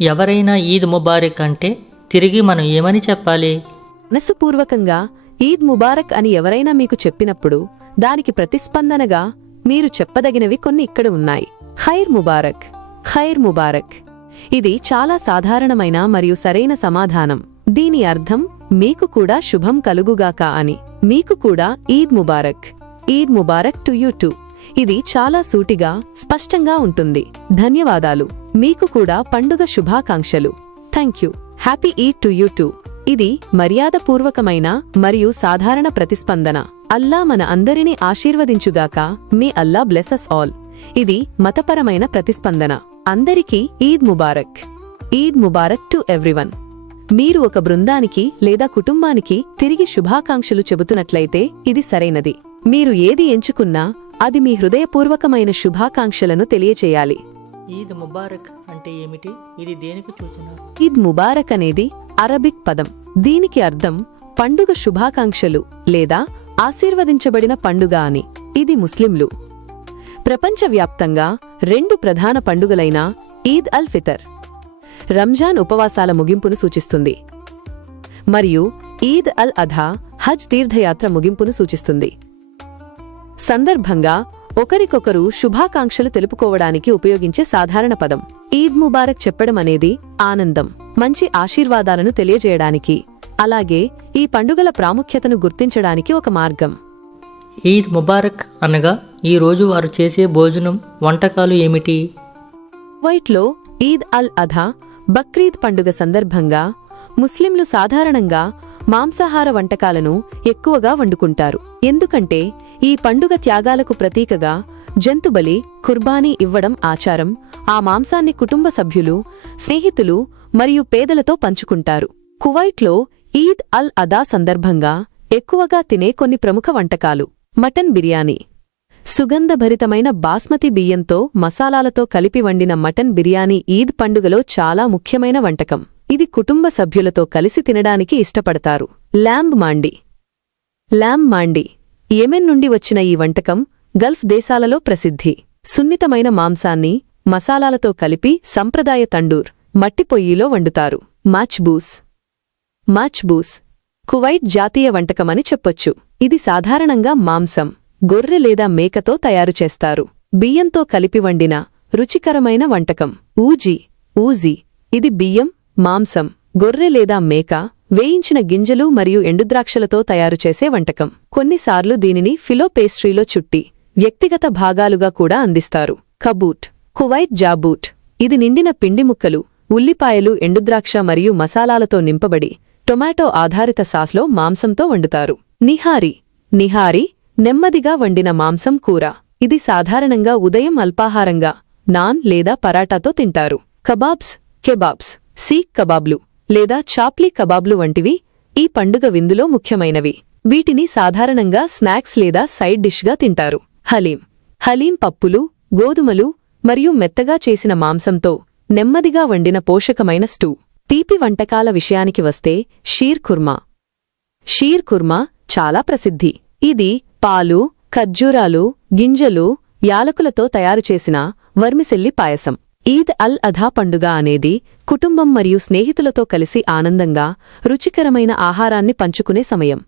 ఎవరైనా ఈద్ ముబారక్ అంటే తిరిగి మనం ఏమని చెప్పాలి? మనసుపూర్వకంగా ఈద్ ముబారక్ అని ఎవరైనా మీకు చెప్పినప్పుడు దానికి ప్రతిస్పందనగా మీరు చెప్పదగినవి కొన్ని ఇక్కడ ఉన్నాయి. ఖైర్ ముబారక్ ఖైర్ ముబారక్. ఇది చాలా సాధారణమైన మరియు సరైన సమాధానం. దీని అర్థం మీకు కూడా శుభం కలుగుగాక అని. మీకు కూడా Eid Mubarak. Eid Mubarak to you too. ఇది చాలా సూటిగా స్పష్టంగా ఉంటుంది. ధన్యవాదాలు. మీకు కూడా పండుగ శుభాకాంక్షలు. Thank you. Happy Eid to you too. ఇది మర్యాదపూర్వకమైన మరియు సాధారణ ప్రతిస్పందన. అల్లా మన అందరినీ ఆశీర్వదించుగాక. మీ అల్లా బ్లెసస్ ఆల్ ఇది మతపరమైన ప్రతిస్పందన. అందరికీ Eid Mubarak. Eid Mubarak to everyone. మీరు ఒక బృందానికి లేదా కుటుంబానికి తిరిగి శుభాకాంక్షలు చెబుతున్నట్లయితే ఇది సరైనది. మీరు ఏది ఎంచుకున్నా అది మీ హృదయపూర్వకమైన శుభాకాంక్షలను తెలియచేయాలి. ఈద్ ముబారక్ అంటే ఏమిటి? ఇది దేనికి సూచన? ఈద్ ముబారక్ అనేది అరబిక్ పదం. దీనికి అర్థం పండుగ శుభాకాంక్షలు లేదా ఆశీర్వదించబడిన పండుగ అని. ఇది ముస్లింలు. ప్రపంచవ్యాప్తంగా రెండు ప్రధాన పండుగలైన ఈద్ అల్ ఫితర్ రంజాన్ ఉపవాసాల ముగింపును సూచిస్తుంది మరియు ఈద్ అల్ అధా హజ్ తీర్థయాత్ర ముగింపును సూచిస్తుంది. సందర్భంగా ఒకరికొకరు శుభాకాంక్షలు తెలుపుకోవడానికి ఉపయోగించే సాధారణ పదం. ఈద్ ముబారక్ చెప్పడం అనేది ఆనందం మంచి ఆశీర్వాదాలను తెలియజేయడానికి అలాగే ఈ పండుగల ప్రాముఖ్యతను గుర్తించడానికి ఒక మార్గం. ఈద్ ముబారక్ అనగా ఈ రోజు వారు చేసే భోజనం వంటకాలు ఏమిటి? వైట్లో ఈద్ అల్ అధా బక్రీద్ పండుగ సందర్భంగా ముస్లింలు సాధారణంగా మాంసాహార వంటకాలను ఎక్కువగా వండుకుంటారు. ఎందుకంటే ఈ పండుగ త్యాగాలకు ప్రతీకగా జంతుబలి కుర్బానీ ఇవ్వడం ఆచారం. ఆ మాంసాన్ని కుటుంబ సభ్యులు స్నేహితులు మరియు పేదలతో పంచుకుంటారు. కువైట్లో ఈద్ అల్ అదా సందర్భంగా ఎక్కువగా తినే కొన్ని ప్రముఖ వంటకాలు. మటన్ బిర్యానీ. సుగంధభరితమైన బాస్మతి బియ్యంతో మసాలాలతో కలిపి వండిన మటన్ బిర్యానీ ఈద్ పండుగలో చాలా ముఖ్యమైన వంటకం. ఇది కుటుంబ సభ్యులతో కలిసి తినడానికి ఇష్టపడతారు. Lamb mandi. Lamb mandi. Yemen నుండి వచ్చిన ఈ వంటకం గల్ఫ్ దేశాలలో ప్రసిద్ధి. సున్నితమైన మాంసాన్ని మసాలాలతో కలిపి సంప్రదాయ తండూర్ మట్టి పొయ్యిలో వండుతారు. మాచ్బూస్ మాచ్బూస్ కువైట్ జాతీయ వంటకమని చెప్పొచ్చు. ఇది సాధారణంగా మాంసం గొర్రె లేదా మేకతో తయారు చేస్తారు. బియ్యంతో కలిపి వండిన రుచికరమైన వంటకం. ఊజీ. ఊజీ. ఇది బియ్యం మాంసం గొర్రె లేదా మేక వేయించిన గింజలు మరియు ఎండుద్రాక్షలతో తయారు చేసే వంటకం. కొన్నిసార్లు దీనిని ఫిలో పేస్ట్రీలో చుట్టి వ్యక్తిగత భాగాలుగా కూడా అందిస్తారు. కబూట్ కువైట్ జాబూట్. ఇది నిండిన పిండి ముక్కలు ఉల్లిపాయలు ఎండుద్రాక్ష మరియు మసాలాలతో నింపబడి టొమాటో ఆధారిత సాస్లో మాంసంతో వండుతారు. నిహారి నిహారి నెమ్మదిగా వండిన మాంసం కూర. ఇది సాధారణంగా ఉదయం అల్పాహారంగా నాన్ లేదా పరాటాతో తింటారు. కబాబ్స్ కెబాబ్స్ సీక్ కబాబ్లు. లేదా చాప్లీ కబాబ్లు వంటివి ఈ పండుగ విందులో ముఖ్యమైనవి. వీటిని సాధారణంగా స్నాక్స్ లేదా సైడ్ డిష్గా తింటారు. హలీం. హలీం పప్పులు గోధుమలు మరియు మెత్తగా చేసిన మాంసంతో నెమ్మదిగా వండిన పోషకమైన స్టూ. తీపి వంటకాల విషయానికి వస్తే షీర్ ఖుర్మా షీర్ ఖుర్మా చాలా ప్రసిద్ధి. ఇది పాలు ఖర్జూరాలు గింజలు యాలకులతో తయారుచేసిన వర్మిసెల్లి పాయసం. ఈద్ అల్ అధా పండుగ అనేది కుటుంబం మరియు స్నేహితులతో కలిసి ఆనందంగా రుచికరమైన ఆహారాన్ని పంచుకునే సమయం.